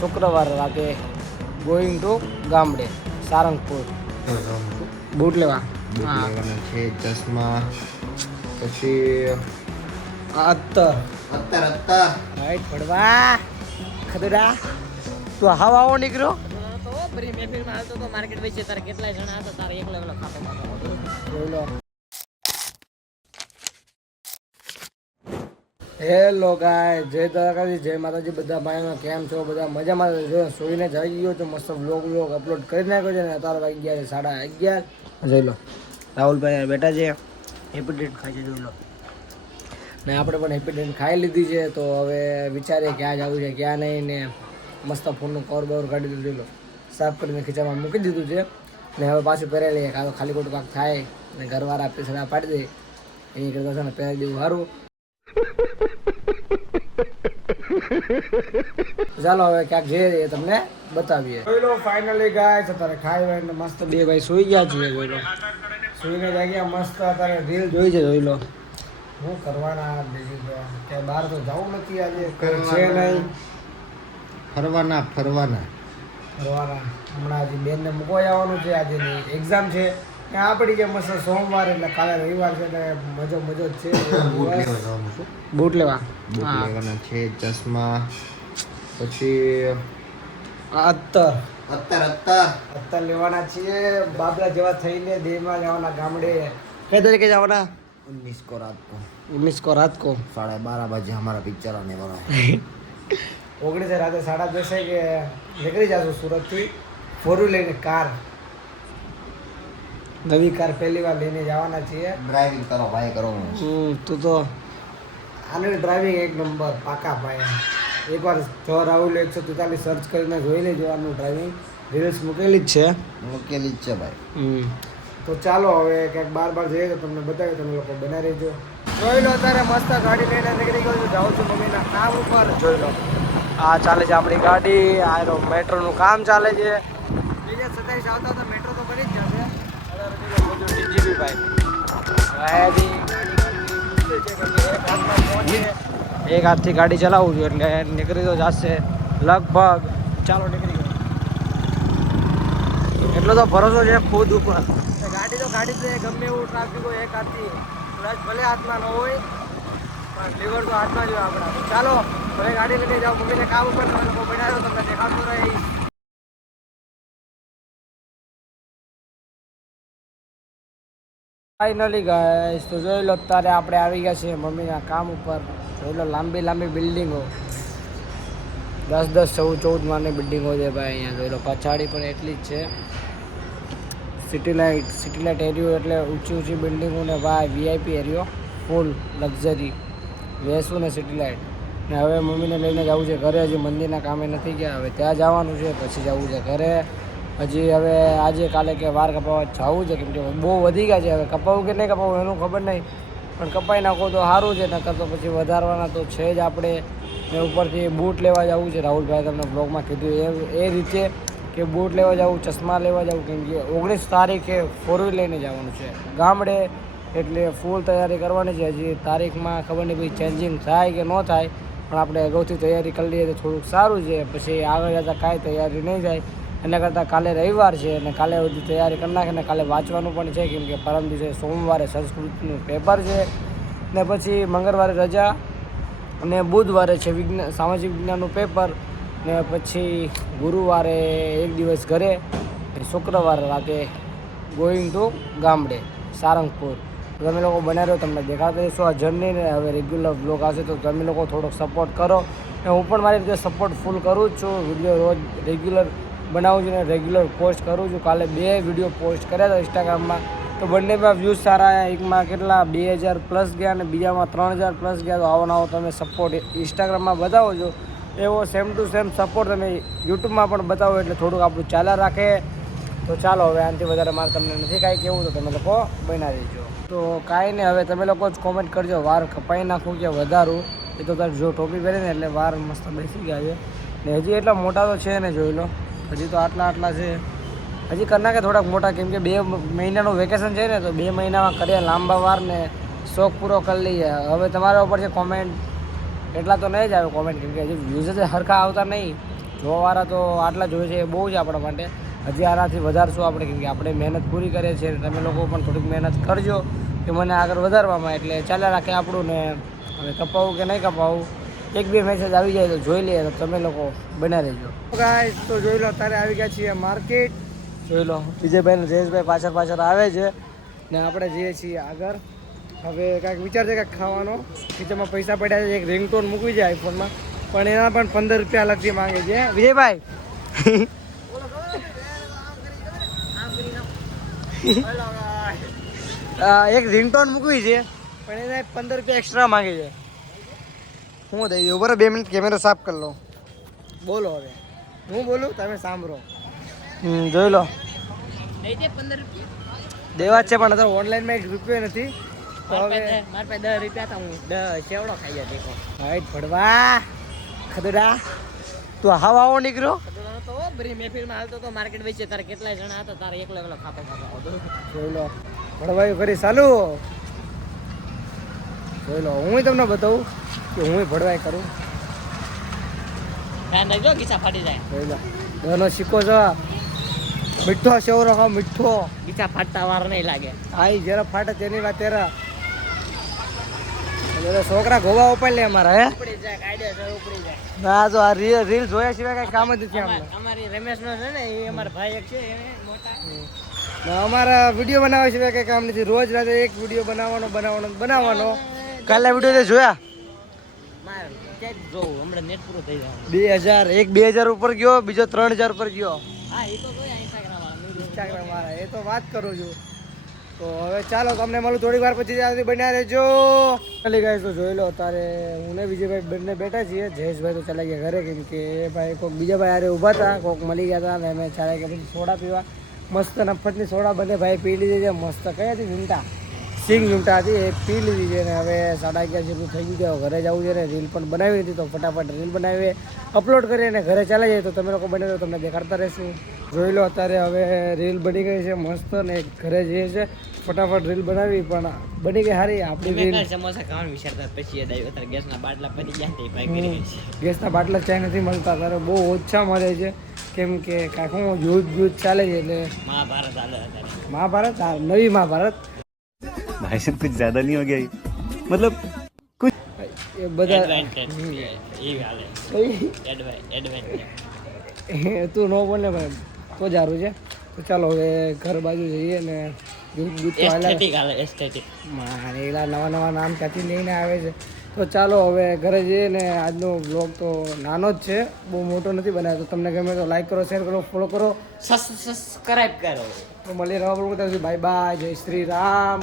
શુક્રવાર રાતે going to ગામડે સારંગપુર બૂટ લેવા લેવાના છે ચશ્મા પછી અત્તર રાઈટ પડવા ખદડા તું હવા આવો નીકળ્યો તો બરી મહેફિલમાં હાલતો તો માર્કેટ વેચે તારે કેટલાય જણા હતા તારે એકલો એકલો ખાતો ખાતો જોઈ લો. હેલો ગાય જય દ્વારકાજી જય માતાજી બધા ભાઈઓ કેમ છો બધા મજામાં જો સોઈને જઈ ગયો તો મસ્ત વ્લોગ અપલોડ કરી નાખ્યો છે ને અત્યારે વાગી ગયા છે 11:30 જોઈ લો રાહુલભાઈ બેઠા છે હેપી ડેટ ખાઈ છે જોઈ લો ને આપણે પણ હેપી ડેટ ખાઈ લીધી છે તો હવે વિચારીએ ક્યાં જવું છે ક્યાં નહીં ને મસ્ત ફોનનું કવર બવર કાઢી દીધું જોઈ લો સાફ કરીને ખીચામાં મૂકી દીધું છે ને હવે પાછું પહેરાઈ લઈએ કાં તો ખાલી ખોટું કાંક થાય ને ઘરવાળા આપી સડા પાડી દે એની કરતાં છે ને પહેરાવી દેવું સારું. ચાલો હવે ક્યાંક જઈએ તમને બતાવીએ. જોઈ લો ફાઇનલી ગાય અત્યારે ખાઈ વાઈને મસ્ત બે ભાઈ સુઈ ગયા છીએ. જોઈ લો સુઈને જાગ્યા મસ્ત અત્યારે રીલ જોઈ છે. જોઈ લો શું કરવાના બીજું તો ક્યાંય બહાર તો જવું નથી આજે છે નહીં ફરવાના હમણાં હજી બેનને મૂકવા જવાનું છે આજે એક્ઝામ છે ત્યાં આપણી જે મસ્ત સોમવાર એટલે કાલે રવિવાર છે એટલે મજો જ છે. બૂટ લેવા લેવાના છે ચશ્મા પછી અત્તર લેવાના છીએ બાબલા જેવા થઈને દેહમાં જવાના ગામડે. કઈ તરીકે જવાના 19 को रात को 12:30 बजे हमारा पिक्चर आने वाला है 19 રાતે 10:30 કે નીકળી જશું સુરતથી ફોર વ્હીલ લઈને કાર નવી કાર પહેલી વાર લઈને જવાના છીએ. ड्राइविंग करो भाई करो તું તો આનું ડ્રાઇવિંગ એક નંબર પાકા ભાઈ. એકવાર જો રાહુલ 143 સર્ચ કરીને જોઈ લેજો આનું ડ્રાઇવિંગ રીલ્સ મૂકેલી જ છે भाई. તો ચાલો હવે ક્યાંક બાર જઈએ તો તમને બતાવીએ તમે લોકો બના રહેજો. જોઈ લો અત્યારે મસ્ત ગાડી લઈને નીકળી ગયો છું જાઉં છું મમ્મીના કામ ઉપર. જોઈ લો આ ચાલે છે આપણી ગાડી આ મેટ્રોનું કામ ચાલે છે. 2027 આવતા તો મેટ્રો તો બની જ જશે. ડીજીપી ભાઈ એક હાથથી ગાડી ચલાવું છું એટલે નીકળી તો જશે લગભગ. ચાલો નીકળી ગયો એટલો તો ભરોસો છે ખુદ ઉપર. ગાડી તો ગમે એવું ટ્રાફિક હોય એક હાથથી ક્લચ ભલે હાથમાં ન હોય પણ લીવર તો હાથમાં જ હોય આપણા. ચાલો હવે ગાડી લઈને જાઓ મમ્મીને કામ ઉપર તમે લોકો બનાવ્યો તમને દેખાડતો રહી. ફાઇનલી ગાઈસ તો જોઈ લો અત્યારે આપણે આવી ગયા છીએ મમ્મીના કામ ઉપર. જોઈ લો લાંબી બિલ્ડિંગો 10, 14 માળની બિલ્ડિંગો છે ભાઈ અહીંયા. જોઈ લો પછાડી પણ એટલી જ છે. સિટી લાઇટ એરિયો એટલે ઊંચી બિલ્ડિંગો ને ભાઈ VIP એરિયો ફૂલ લક્ઝરી વેસું ને સિટી લાઇટ. ને હવે મમ્મીને લઈને જવું છે ઘરે. હજી મંદિરના કામે નથી ગયા હવે ત્યાં જવાનું છે પછી જવું છે ઘરે. હજી હવે આજે કાલે કે વાર કપાવવા જવું છે કેમ કે બહુ વધી ગયા છે. હવે કપાવું કે નહીં કપાવું એનું ખબર નહીં પણ કપાઈ નાખો તો સારું છે નકર તો પછી વધારવાના તો છે જ આપણે. ને ઉપરથી બૂટ લેવા જવું છે. રાહુલભાઈ તમને બ્લોગમાં કીધું એ રીતે કે બૂટ લેવા જવું ચશ્મા લેવા જવું કેમ કે 19 તારીખે ફોર વ્હીલ લઈને જવાનું છે ગામડે એટલે ફૂલ તૈયારી કરવાની છે. હજી તારીખમાં ખબર નહીં ભાઈ ચેન્જિંગ થાય કે ન થાય પણ આપણે અગાઉથી તૈયારી કરી લઈએ તો થોડુંક સારું છે. પછી આગળ જતાં કાંઈ તૈયારી નહીં થાય એના કરતાં કાલે રવિવાર છે અને કાલે બધી તૈયારી કરી નાખે ને કાલે વાંચવાનું પણ છે કેમ કે પરમ દિવસે સોમવારે સંસ્કૃતનું પેપર છે ને પછી મંગળવારે રજા અને બુધવારે છે સામાજિક વિજ્ઞાનનું પેપર ને પછી ગુરુવારે એક દિવસ ઘરે શુક્રવાર રાતે ગોઈંગ ટુ ગામડે સારંગપુર. તમે લોકો બનાવ્યો તમને દેખાતા રહીશું આ જર્નીને. હવે રેગ્યુલર બ્લોગ આવશે તો તમે લોકો થોડોક સપોર્ટ કરો ને હું પણ મારી રીતે સપોર્ટ ફૂલ કરું જ છું. વિડીયો રોજ રેગ્યુલર બનાવું છું ને રેગ્યુલર પોસ્ટ કરું છું. કાલે 2 વિડીયો પોસ્ટ કર્યા હતા ઇન્સ્ટાગ્રામમાં તો બંનેમાં વ્યૂઝ સારા આવ્યા. એકમાં કેટલા 2000+ ગયા અને બીજામાં 3000+ ગયા. તો આવો તમે સપોર્ટ ઇન્સ્ટાગ્રામમાં બતાવો છો એવો સેમ ટુ સેમ સપોર્ટ તમે યુટ્યુબમાં પણ બતાવો એટલે થોડુંક આપણું ચાલ્યા રાખે. તો ચાલો હવે આનાથી વધારે મારે તમને નથી કાંઈ કહેવું તો તમે લોકો બનાવી દેજો. તો કાંઈ નહીં હવે તમે લોકો જ કોમેન્ટ કરજો વાર કપાઈ નાખું કે વધારું. એ તો તારે જો ટોપી પહેરીને એટલે વાર મસ્ત બેસી ગયા છે ને હજી એટલા મોટા તો છે ને. જોઈ લો હજી તો આટલા છે. હજી કરી નાખે થોડાક મોટા કેમ કે 2 મહિનાનું વેકેશન છે ને તો 2 મહિનામાં કરીએ લાંબા વાર ને શોખ પૂરો કરી લઈએ. હવે તમારા ઉપર છે કોમેન્ટ એટલા તો નહીં જ આવે કોમેન્ટ કેમ કે હજી વ્યૂઝ જ સરખા આવતા નહીં જોવાવાળા તો આટલા જોઈએ છે એ બહુ છે આપણા માટે. હજી આનાથી વધારશું આપણે, કેમ કે આપણે મહેનત પૂરી કરીએ છીએ. તમે લોકો પણ થોડીક મહેનત કરજો કે મને આગળ વધારવામાં. એટલે ચાલ્યા રાખે આપણું ને હવે કપાવું કે નહીં કપાવું, એક બે મેસેજ આવી જાય તો જોઈ લઈએ, તો તમે લોકો બના રહેજો. ગાઈસ તો જોઈ લો, અત્યારે આવી ગયા છીએ માર્કેટ. જોઈ લો વિજયભાઈ ને જયેશભાઈ પાછળ પાછળ આવે છે ને આપણે જઈએ છીએ આગળ. હવે કાંઈક વિચાર છે કાંઈક ખાવાનો. ખીચામાં પૈસા પડ્યા છે, એક રિંગટોન મૂકવી છે આઈફોનમાં, પણ એના પણ 15 રૂપિયા અલગથી માંગે છે વિજયભાઈ. એક રિંગટોન મૂકવી છે પણ એને 15 રૂપિયા એક્સ્ટ્રા માંગે છે. હું દઈ દઉં બરાબર? 2 મિનિટ કેમેરા સાફ કરી લો. બોલો હવે, હું બોલું તમે સાંભળો. જોઈ લો, દઈ દે 15 રૂપિયા. દેવા જ છે પણ અત્યારે ઓનલાઈનમાં 1 રૂપિયો નથી. તો હવે મારા પાસે 10 રૂપિયા હતા, હું 10 સેવડો ખાઈ જાય દેખો. હાઈટ ભડવા ખદડા તું આવો નીકળ્યો. તો બરી મહેફિલમાં હાલતો તો માર્કેટ વેચે તારે કેટલાય જણા હતા, તારે એકલો એકલો ખાતો ખાતો. જોઈ લો ભડવાયું કરી ચાલુ. જોઈ લો, હું તમને બતાવું કે હું ભડવાઈ કરું. ધ્યાન રાખજો ગીચા ફાટી જાય. જોઈ લો દોનો સિક્કો છે, મીઠો સેવરો ખાવ મીઠો. ગીચા ફાટતા વાર નહીં લાગે. આઈ જરા ફાટે તેની વાત તેરા. છોકરા ગોવા ઉપાડ લે અમારા. હે ઉપડી જાય, કાયદેસર ઉપડી જાય. ના જો આ રીલ જોયા સિવાય કઈ કામ જ નથી અમને. અમારી રમેશનો છે ને, એ અમારા ભાઈ એક છે એને મોટા. ના અમારા વિડીયો બનાવવા સિવાય કઈ કામ નથી. રોજ રાતે એક વિડીયો બનાવવાનો. કાલે વિડીયો જોયા માર ક્યાંક જોઉં હમણાં નેટ પૂરું થઈ જાય. 2000 ઉપર ગયો, બીજો 3000 ઉપર ગયો. હા એ તો જોયા ઇન્સ્ટાગ્રામ વાળા, એ તો વાત કરું છું. તો હવે ચાલો તમને મળું થોડીક વાર પછી, ત્યાંથી બન્યા રહેજો. ચાલી ગયા તો જોઈ લો, અત્યારે હું ને વિજયભાઈ બંને બેઠા છીએ. જયેશભાઈ તો ચાલી ગયા ઘરે, કેમ કે એ ભાઈ કોઈક બીજા ભાઈ આરે ઊભા હતા, કોઈક મળી ગયા હતા ને અમે ચાલ્યા ગયા પછી સોડા પીવા. મસ્ત નફતની સોડા બંને ભાઈ પી લીધી છે. મસ્ત કઈ હતી વિંટા, સિંગ વિંટા હતી, એ પી લીધી છે. ને હવે 11:30 જેટલું થઈ ગયું છે, ઘરે જવું છે ને રીલ પણ બનાવી હતી. તો ફટાફટ રીલ બનાવીએ, અપલોડ કરીએ અને ઘરે ચાલી જાય. તો તમે લોકો બને તો તમને દેખાડતા રહેશું. જોઈ લો અત્યારે હવે રીલ બની ગઈ છે મસ્ત, ને ઘરે જઈએ છે ફટાફટ રીલ બનાવી, પણ બની ગઈ સારી આપણી રીલ. સમોસા ખાવાનું વિચારતા પછી યાદ આવ્યું અત્યારે ગેસના બાટલા પડી ગયા તે ભાઈ કરી છે. ગેસના બાટલા ચાય નથી મળતા, ત્યારે બહુ ઓછા મળે છે, કેમ કે કાંઈ હું યુદ્ધ ચાલે છે. એટલે મહાભારત હાલે અત્યારે. મહાભારત, નવી મહાભારત. भाई साहब कुछ ज्यादा नहीं हो गया ये? मतलब कुछ એ બધા એ હાલે એડવાન્ટેજ. તું ન બોલે ભાઈ તો જ સારું છે. તો ચાલો હવે ઘર બાજુ જઈએ ને દૂધ એસ્થેટિક હાલે એસ્થેટિક. એલા નવા નવા નામ ક્યાંથી લઈને આવે છે. તો ચાલો હવે ઘરે જઈએ ને. આજનો બ્લોગ તો નાનો જ છે, બહુ મોટો નથી બનાવ્યો. તો તમને ગમે તો લાઈક કરો, શેર કરો, ફોલો કરો, સબસ્ક્રાઇબ કરો. તો મળી રહેવા. બાય બાય, જય શ્રી રામ.